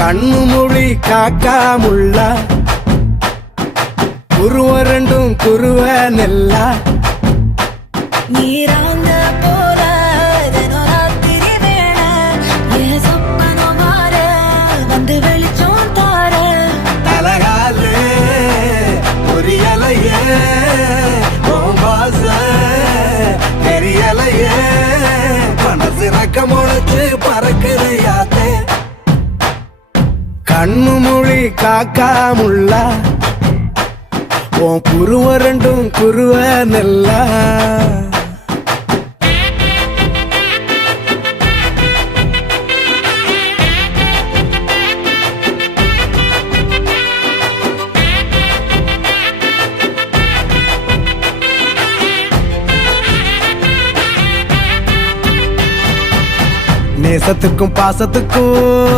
கண்ணு மொழி காக்காமுள்ள குருவ ரெண்டும் குருவ நெல்லா நீராங்க போல தினராத்திரி வேண என் சொப்பனம் மாற வந்து வெளிச்சம் தார தலகாலே பொரியலையே ஓம்பாச தெரியலையே மனசு ரக்க முளைச்சு பறக்குறையாத்தே கண்ணு மொழி காக்காமுள்ள உன் குருவ ரெண்டும் குருவ நெல்லா நேசத்துக்கும் பாசத்துக்கும்